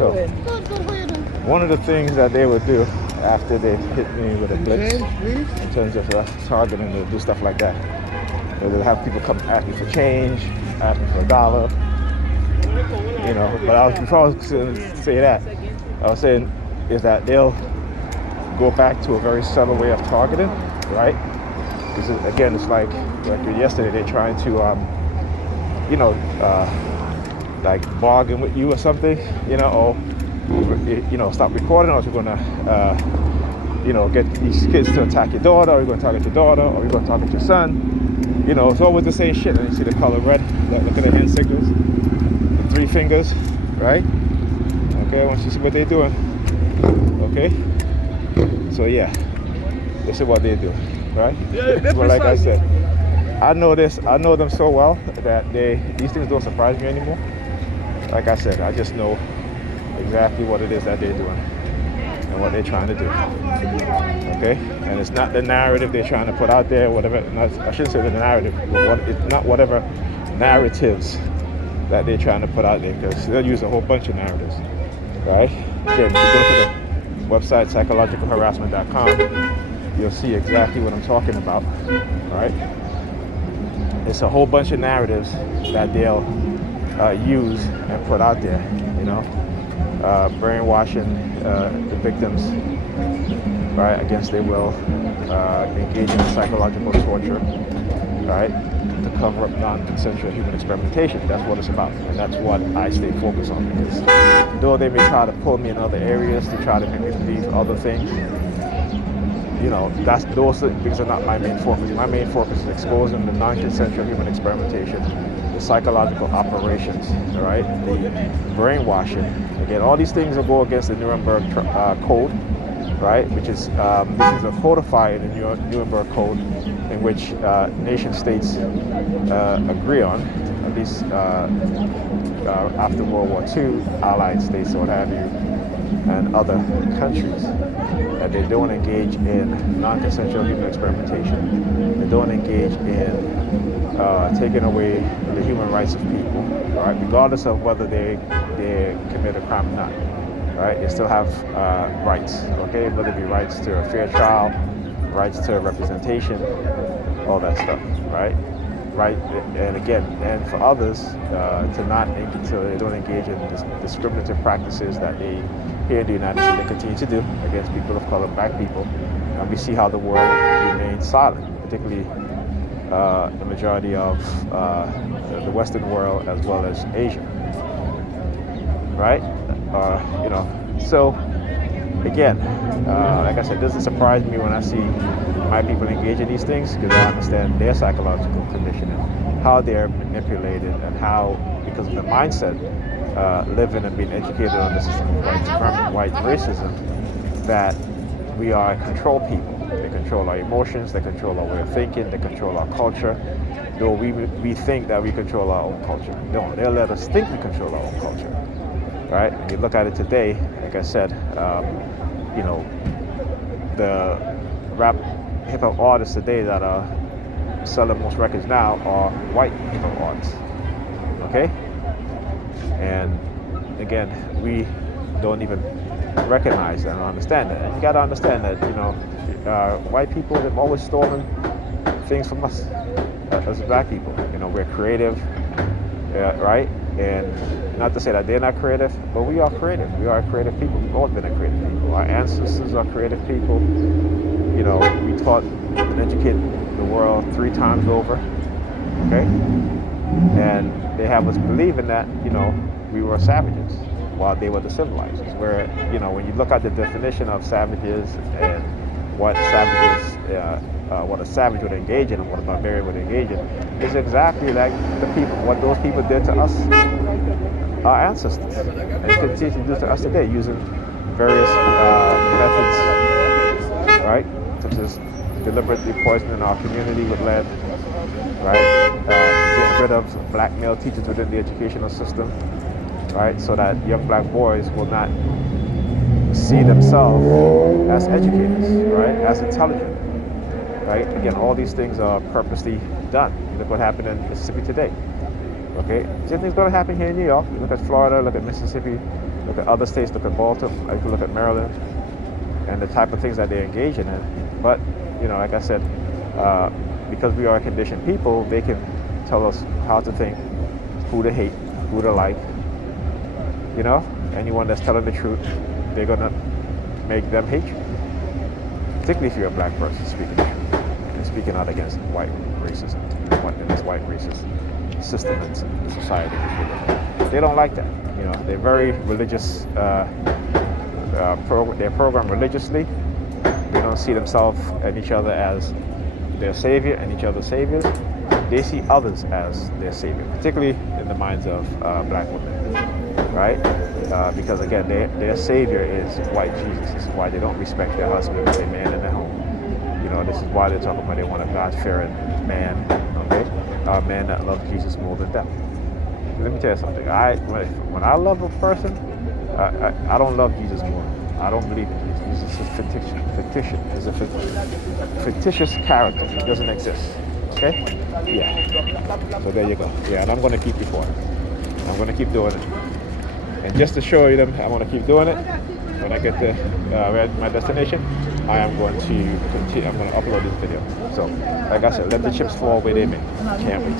So one of the things that they would do after they hit me with a blitz in terms of targeting to do stuff like that, they'll have people come ask me for change, ask me for $1, but before I was going to say that, I was saying is that they'll go back to a very subtle way of targeting, right? Because again, it's like yesterday, they're trying to, like bargain with you or something, or stop recording, or we're gonna, get these kids to attack your daughter, or we're gonna target your daughter, or we're gonna target your son. It's always the same shit. And you see the color red. Look at the hand signals, the 3 fingers, right? Okay, I want you to see what they're doing. Okay, so yeah, this is what they do, right? But like I said, I know them so well that these things don't surprise me anymore. Like I said, I just know exactly what it is that they're doing and what they're trying to do. Okay, and it's not the narrative they're trying to put out there, whatever. I shouldn't say the narrative. It's not whatever narratives that they're trying to put out there, because they'll use a whole bunch of narratives, right? Again, if you go to the website psychologicalharassment.com, you'll see exactly what I'm talking about, right? It's a whole bunch of narratives that they'll use and put out there, brainwashing the victims, right, against their will, engaging in psychological torture, right, to cover up non-consensual human experimentation. That's what it's about, and that's what I stay focused on, because though they may try to pull me in other areas to try to make me believe other things, those things are not my main focus. My main focus is exposing the non-consensual human experimentation, the psychological operations, all right, the brainwashing. Again, all these things will go against the Nuremberg Code, right, which is these things are codified in the Nuremberg Code, in which nation states agree on, at least after World War II, Allied states, or what have you, and other countries, that they don't engage in non-consensual human experimentation. They don't engage in taking away the human rights of people, right? Regardless of whether they commit a crime or not, right? They still have rights, okay? Whether it be rights to a fair trial, rights to representation, all that stuff, right? Right, and again, and for others to they don't engage in discriminative practices that they here in the United States they continue to do against people of color, black people, and we see how the world remains silent, particularly the majority of the Western world as well as Asia, right? So again, like I said, it doesn't surprise me when I see my people engage in these things, because I understand their psychological conditioning, how they're manipulated, and how, because of the mindset, living and being educated on the system of white racism, that we are control people. They control our emotions, they control our way of thinking, they control our culture, though we think that we control our own culture. No, they'll let us think we control our own culture, right? And you look at it today, like I said, the rap hip-hop artists today that are selling most records now are white hip-hop artists, okay? And again, we don't even recognize that and understand that. And you got to understand that, white people have always stolen things from us as black people. We're creative, right? And not to say that they're not creative, but we are creative. We are creative people. We've always been a creative people. Our ancestors are creative people. We taught and educated the world 3 times over, okay? And they have us believing that, we were savages while they were the civilizers. Where, when you look at the definition of savages and what savages, what a savage would engage in and what a barbarian would engage in, is exactly like what those people did to us, our ancestors, and continue to do to us today using various methods, right? Such as deliberately poisoning our community with lead, right? Getting rid of black male teachers within the educational system, right? So that young black boys will not see themselves as educators, right? As intelligent, right? Again, all these things are purposely done. Look what happened in Mississippi today, okay? Same thing's going to happen here in New York. Look at Florida, look at Mississippi, Look at other states. Look at Baltimore. You can look at Maryland, and the type of things that they're engaging in. But like I said, because we are a conditioned people, they can tell us how to think, who to hate, who to like. Anyone that's telling the truth, they're gonna make them hate you. Particularly if you're a black person speaking the truth and speaking out against white racism in this white racist system and the society in which we live. They don't like that. They're very religious. They're programmed religiously. They don't see themselves and each other as their savior and each other's saviors. They see others as their savior, particularly in the minds of black women, right? Because again, their savior is white Jesus. This is why they don't respect their husband as a man in the home. This is why they're talking about they want a God-fearing man, okay? A man that loves Jesus more than them. Let me tell you something. When I love a person, I don't love Jesus more. I don't believe in Jesus. Jesus is fictitious. He's a fictitious character. He doesn't exist. Okay? Yeah. So there you go. Yeah, and I'm going to keep you for it. I'm going to keep doing it. And just to show you them, I'm going to keep doing it. When I get to my destination, I am going to continue. I'm going to upload this video. So, like I said, let the chips fall where they may. Can't wait.